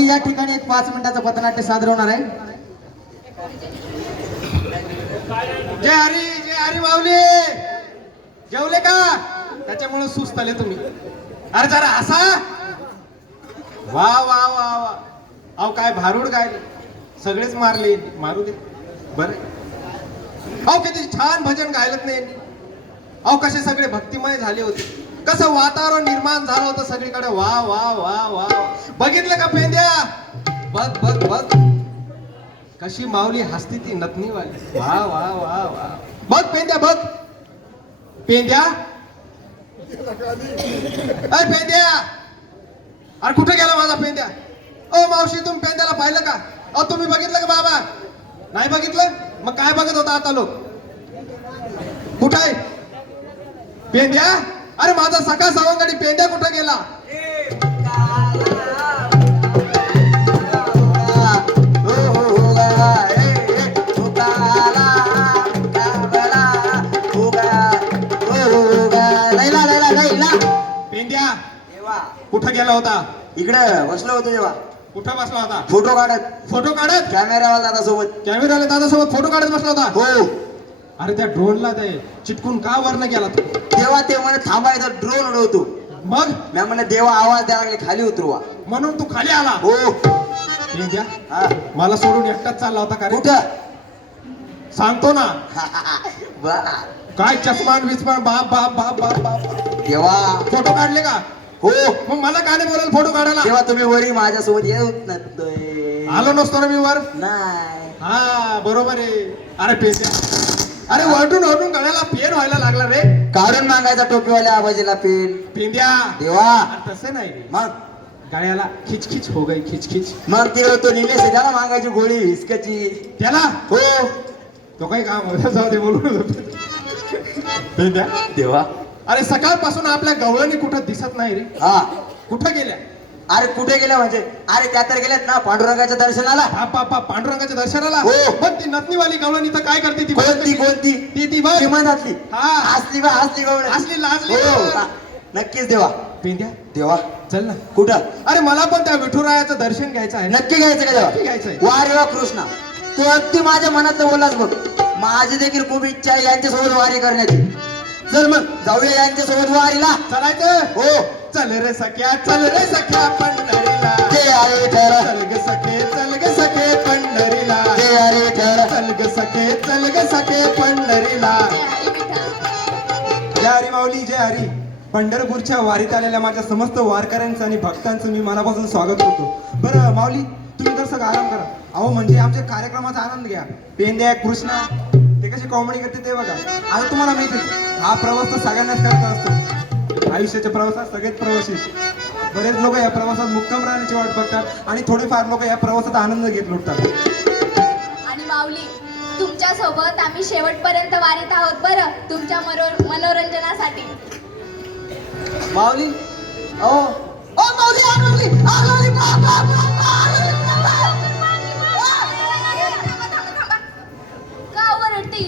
या ठिकाणी एक पाच मिनिटाचं पथनाट्य सादर होणार आहे. जय हरी जय हरी माऊली जेवले का? त्याच्यामुळे सुस्त आले तुम्ही. अरे जरा असा. वा वा वा वा. अहो काय भारूड गायले सगळेच मारले मारू दे. बर. अहो किती छान भजन गायलत नाही अहो कसे सगळे भक्तिमय झाले होते. कसं वातावरण निर्माण झालं होतं सगळीकडे. वा वा वा वा बघितलं का पेंद्या बघ बघ बघ. कशी माऊली हसती ती नतनीवाली वा वा वा वा. बघ पेंद्या बघ. पेंद्या अरे पेंद्या! अरे कुठे गेला माझा पेंद्या? ओ मावशी तुम्ही पेंद्याला पाहिलं का? अहो तुम्ही बघितलं का बाबा? नाही बघितलं? मग काय बघत होता आता लोक? कुठं आहे? पेंद्या? अरे माझा सकाळ सावंगाडी पेंद्या कुठं गेला? तेव्हा कुठं गेला होता? इकडे बसलो होतो जेव्हा. कुठं बसला होता? फोटो काढत. फोटो काढत? कॅमेरावाला दादा सोबत कॅमेराला दादासोबत फोटो काढत बसला होता? हो. अरे त्या ड्रोनला ते चिटकून का वरनं गेला तू? तेव्हा ते म्हणे थांबायचं ड्रोन उडवतो. मग? मी म्हणे देवा आवाज द्यायला लागले खाली उतरवा. म्हणून तू खाली आला? हो. हा. मला सोडून एकटाच चालला होता का रे? कुठं? सांगतो ना. बा. काय चष्मान विस्मान बाप बाप बाप बाप बाप. तेव्हा फोटो काढले का? हो. मग मला का नाही बोलायला फोटो काढायला? तेव्हा तुम्ही वरी माझ्यासोबत येत नसतोय आलो नसतो ना मी वर? नाही. हा बरोबर आहे. अरे पेंद्या अरे वरटून वरटून गळ्याला पेन व्हायला लागला रे. काढून मागायचा टोपीवाल्या आबाजीला पेन. पेंद्या देवा. तसं नाही रे. मग? गळ्याला खिचखिच हो गई खिचखिच. मग ते तो निलेश आहे, त्याला मागायची गोळी हिसकाची त्याला? हो. तो काही काम होतं जाऊ दे देवा अरे सकाळपासून आपल्या गवळणी कुठं दिसत नाही रे. हा. कुठं गेल्या? अरे कुठे गेल्या म्हणजे? अरे त्या तर गेल्यात ना पांडुरंगाच्या दर्शनाला. हा पापा पांडुरंगाच्या दर्शनाला? हो. पण ती नथनीवाली गवळणी तर काय करते ती कोणती कोणती? ती ती बघ. विमानातली हा. असली बा असली गवळ असली लाजली हो. हा. नक्कीच देवा. पेंद्या देवा. चल ना. कुठं? अरे मला पण त्या विठुरायाचं दर्शन घ्यायचं आहे. नक्की घ्यायचं का नक्की देवा. वा रे वा कृष्णा. तू अगदी माझ्या मनातलं बोललास बघ. माझी देखील खूप इच्छा आहे यांच्यासोबत वारी करण्याची. चल मग जाऊया यांच्यासोबत वारीला. चालायचं? हो. चल रे सख्या चल रे सख्या पंढरीला. ते आहे ठर चल ग सखे चल ग सखे पंढरीला. ते आहे ठर चल ग सखे चल ग सखे पंढरीला. जय हरी माऊली जय हरी. पंढरपूरच्या वारीत आलेल्या माझ्या समस्त वारकऱ्यांचं आणि भक्तांचं मी मनापासून स्वागत करतो. बरं माऊली तुम्ही तर सगळं आराम करा. अहो म्हणजे आमच्या कार्यक्रमाचा आनंद घ्या. पेंद्या कृष्णा कशी कॉमेडी करते ते बघा. आता तुम्हाला माहिती हा प्रवास तर सगळ्यांनाच करता असतो. आयुष्याच्या प्रवासात सगळेच प्रवासी. बरेच लोक या प्रवासात मुक्काम राहण्याची वाट बघतात आणि थोडेफार लोक या प्रवासात आनंद घेत लुटतात. आणि माऊली तुमच्यासोबत आम्ही शेवटपर्यंत वारीत आहोत बरं तुमच्या मनो- मनोरंजनासाठी. माऊली ओ ओ माऊली आग लागली आग लागली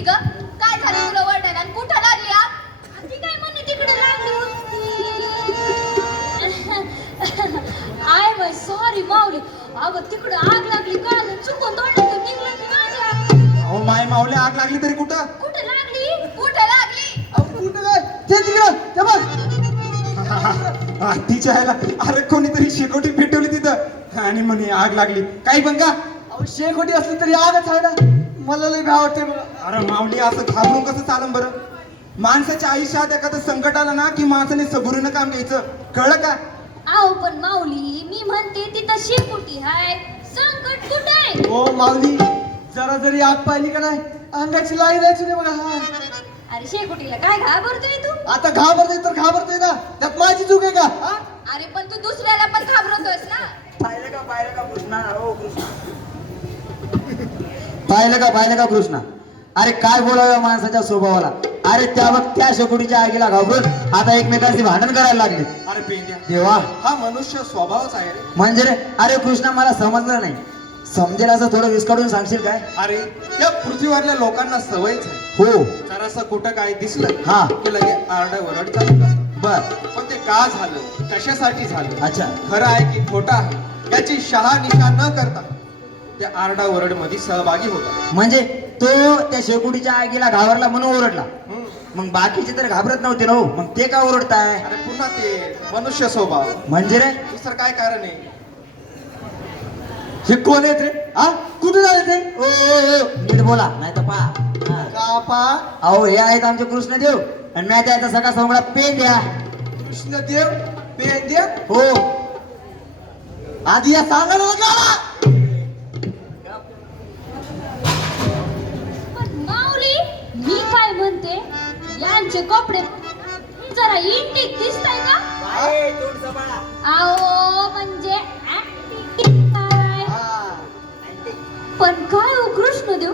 ग? काय झालं तुला आणि कुठं लागली आग ती काय म्हणते तिकडे लागली? आय माय सॉरी माऊली. अगं तिकडे आग लागली कळलं? चुकून तोंडातून निघलं की माझ्या अहो माय माऊली आग लागली तरी कुठं? कुठं लागली? कुठं लागली? अहो, कुठं काय? ते तिकडं ते बघ तिच्या ह्याला अरे कोणीतरी शेकोटी पेटवली तिथं. आणि म्हणे आग लागली. काही पण का? अहो शेकोटी असली तरी आगच आहे ना. मला लई भ्या वाटते बघा. अरे माऊली असं घाबरून कसं चालन बरं? माणसाच्या आयुष्यात एखादं संकट आलं ना की माणसाने सबुरीनं काम घ्यायचं. कळलं का? आहो पण माऊली मी म्हणते तिथं शेकोटी हाय? संकट कुठे ओ माऊली जरा जरी आग पाहिली का नाही अंगाची लाई द्यायची नाही बघा. हा. अरे शेकोटीला काय घाबरतोय तू? आता घाबरते तर घाबरते ना. त्यात माझी चूक आहे का? हा? अरे पण तू दुसऱ्याला पण घाबरतोयस ना? पाहिलं का पाहिलं का कृष्णा हो कृष्णा पाहिलं का पाहिलं का कृष्णा? अरे काय बोलावं माणसाच्या स्वभावाला? अरे त्या बघ त्या शेकोटीच्या आगीला घाबरून आता एकमेकांशी भांडण करायला लागले. अरे देवा. हा मनुष्य स्वभावच आहे रे. म्हणजे रे? अरे कृष्णा मला समजलं नाही. समजेल असं थोडं विस्काडून सांगशील काय? अरे या पृथ्वीवरल्या लोकांना सवयच आहे. हो. जरासं कुठं काय दिसलं हा. की लगे आरडा वरड चालू करतात. बर. पण ते का झालं? कशासाठी झालं? अच्छा. खरं आहे की खोटा आहे? याची शहानिशा न करता त्या आरडा वरडमध्ये सहभागी होता म्हणजे तो त्या शेकोटीच्या आगीला घाबरला म्हणून ओरडला. मग बाकीचे तर घाबरत नव्हते ना हो. मग ते का ओरडताय? अरे पुन्हा ते मनुष्य स्वभाव. म्हणजे रे? दुसरं काय कारण आहे? हे कोण आहेत रे? हा कुठून आले ते ओ ओ, ओ, नीट बोला नाही तर पा? कापा अहो हे आहेत आमचे कृष्णदेव. आणि मी त्याचा सगळा सगळा पेन द्या. कृष्णदेव? पेंद्या हो. आधी या सांगायला काय म्हणते? यांचे कपडे जरा इंटिक दिसताय का? आओ म्हणजे? पण काय हो कृष्णदेव?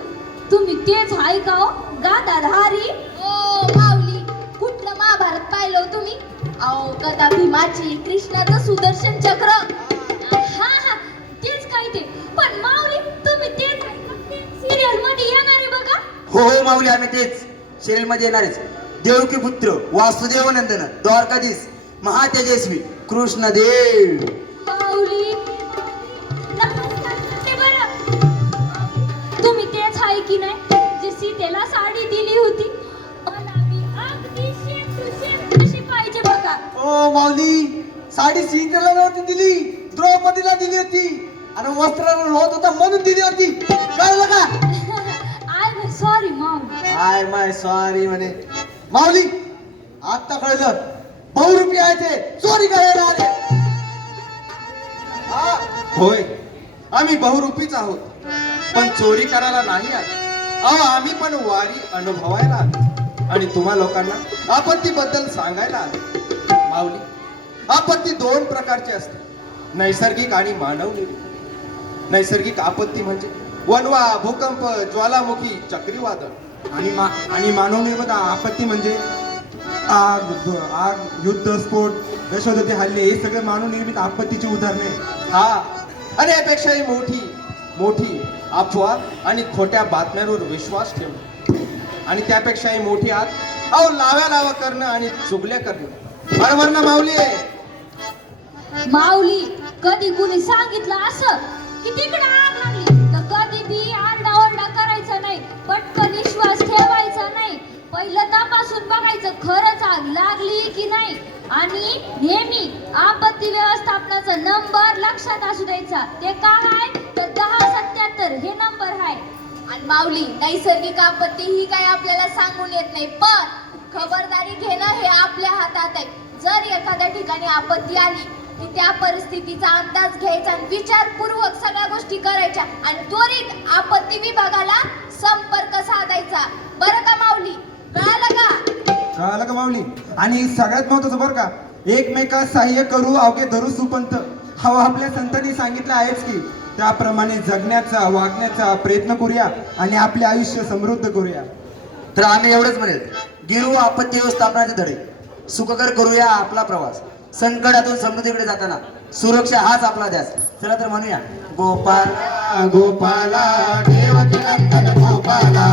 तुम्ही तेच आहे का हो? गादाधारी ओ माऊली. कुठलं महाभारत पाहिलं हो तुम्ही? अहो कथा भीमाची कृष्णाचं सुदर्शन चक्र. हा हा तेच काय ते. पण माऊली तुम्ही तेच सिरियलमध्ये येणार आहे बघा. हो हो माऊली आम्ही तेच. सिरियलमध्ये येणारच देवकी पुत्र वासुदेव नंदन द्वारकाधीश महातेजस्वी कृष्णदेव. तुम्ही तेच आहे की नाही? जे सीतेला साडी दिली होती. ओ माऊली साडी सीतेला नव्हती दिली द्रौपदीला दिली होती. आणि वस्त्राला होत होता म्हणून दिली होती. कळलं का? आय माय सॉरी म्हणे. माऊली आता कळलं. बहुरूपी आहे ते चोरी करायला आले. होय आम्ही बहुरूपीच आहोत. पण चोरी करायला नाही आलो. अहो आम्ही पण वारी अनुभवायला आलो. आणि तुम्हा लोकांना आपत्तीबद्दल सांगायला आलो. माऊली आपत्ती दोन प्रकारची असते. नैसर्गिक आणि मानव नैसर्गिक आपत्ती म्हणजे वनवा भूकंप ज्वालामुखी चक्रीवादळ. आणि मा आणि मानवनिर्मित आपत्ती म्हणजे आग आग युद्ध स्फोट दहशतवादी हल्ले हे सगळे मानवनिर्मित आपत्तीची उदाहरणे. हा. आणि यापेक्षाही मोठी मोठी अफवा आणि खोट्या बातम्यांवर विश्वास ठेवणं. आणि त्यापेक्षाही मोठी आत अहो लाव्या लावा करणं आणि चुगल्या करणं. बरोबर ना माऊली. माऊली कधी कुणी सांगितलं असं? की तिकडे आग लागली. पहिलं तपासून बघायचं खरंच आग लागली की नाही? आणि नेहमी आपत्ती व्यवस्थापनाचा नंबर लक्षात असू द्यायचा. ते काय आहे तर दहा सत्याहत्तर हे नंबर आहे आणि माऊली नैसर्गिक आपत्ती ही काय आपल्याला सांगून येत नाही पण खबरदारी घेणं हे आपल्या हातात आहे. जर एखाद्या ठिकाणी आपत्ती आली की त्या परिस्थितीचा अंदाज घ्यायचा आणि विचारपूर्वक सगळ्या गोष्टी करायच्या आणि त्वरित कळालं आणि सगळ्यात महत्वाचं बरं का एकमेका सहाय्य करू अवघे धरू सुपंत. हा आपल्या संतांनी सांगितलं आहेच की त्याप्रमाणे जगण्याचा वागण्याचा प्रयत्न करूया आणि आपले आयुष्य समृद्ध करूया. तर आम्ही एवढंच म्हणेल गिरू आपत्ती व्यवस्थापनाचे धडे. सुखकर करूया आपला प्रवास. संकटातून समृद्धीकडे जाताना सुरक्षा हाच आपला ध्यास. चला तर म्हणूया गोपाल गोपाला गोपाला.